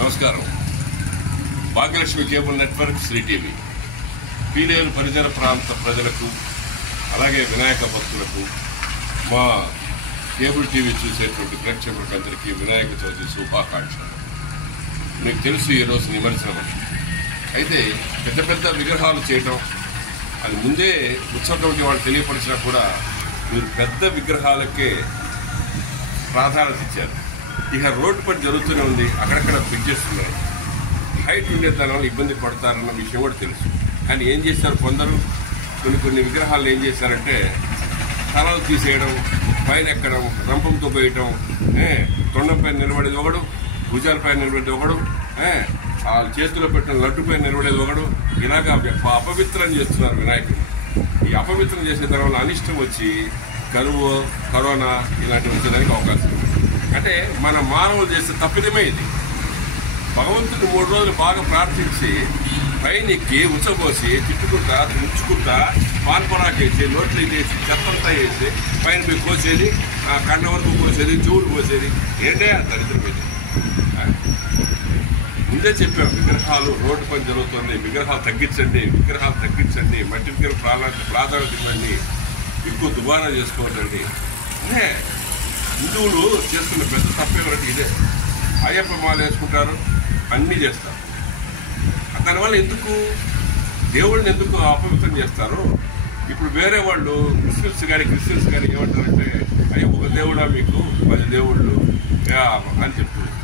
నమస్కారం. Bhagyalakshmi cable network, Sri TV, Pileru పరిసర ప్రాంత ప్రజలకు అలాగే వినాయక భక్తులకు, మా కేబుల్ టీవీ చూసేటువంటి ప్రేక్షకులందరికీ వినాయక చవితి శుభాకాంక్షలు. మీకు తెలుసు ఈరోజు నిమజ్జనం. అయితే పెద్ద పెద్ద విగ్రహాలు చేయటం అది ముందే ఉత్సవ కమిటీ వాళ్ళు తెలియపరిచినా కూడా మీరు పెద్ద విగ్రహాలకే ప్రాధాన్యత ఇచ్చారు. ఇక రోడ్డు పని జరుగుతూనే ఉంది, అక్కడక్కడ బ్రిడ్జెస్ ఉన్నాయి. హైట్ ఉండే దానివల్ల ఇబ్బంది పడతారన్న విషయం కూడా తెలుసు. కానీ ఏం చేశారు, కొందరు కొన్ని విగ్రహాలు ఏం చేశారంటే తలలు తీసేయడం, పైన ఎక్కడం, రంపంతో పోయటం, తొండం పైన నిలబడేది ఒకడు, భుజాల పైన నిలబడేది ఒకడు, ఆ చేతిలో పెట్టిన లడ్డు పైన నిలబడేది ఒకడు, ఇలాగా అపవిత్రం చేస్తున్నారు వినాయకుడు. ఈ అపవిత్రం చేసే దానివల్ల అనిష్టం వచ్చి కరువు, కరోనా ఇలాంటివి వచ్చేదానికి అవకాశం ఉంది. అంటే మన మానవులు చేసే తప్పిదమే ఇది. భగవంతుడు 3 రోజులు బాగా ప్రార్థించి పైన ఎక్కి ఉచ్చబోసి తిట్టుకుంటా ఉంచుకుంటా పాన్పరాకేసి నోట్లు వేసి చెత్తంతా వేసి పైన పోయి కోసేది, కండ వరకు కోసేది, చెవులు కోసేది. ఏంటే దరిద్రం ఇది. ముందే చెప్పాం, విగ్రహాలు రోడ్డు పని జరుగుతుంది, విగ్రహాలు తగ్గించండి, మట్టి విగ్రహం ప్రాధాన్యత ఇవ్వండి, ఎక్కువ దుబారా చేసుకోవద్దండి. హిందువులు చేస్తున్న పెద్ద తప్పేవారంటే ఇదే. అయ్యప్ప మాల వేసుకుంటారు, అన్నీ చేస్తారు. దానివల్ల ఎందుకు దేవుళ్ళని ఎందుకు అపవిత్రం చేస్తారు? ఇప్పుడు వేరే వాళ్ళు క్రిస్టియన్స్ కానీ ఏమంటారంటే, అయ్యో ఒక దేవుడా మీకు 10 దేవుళ్ళు అని చెప్తున్నారు.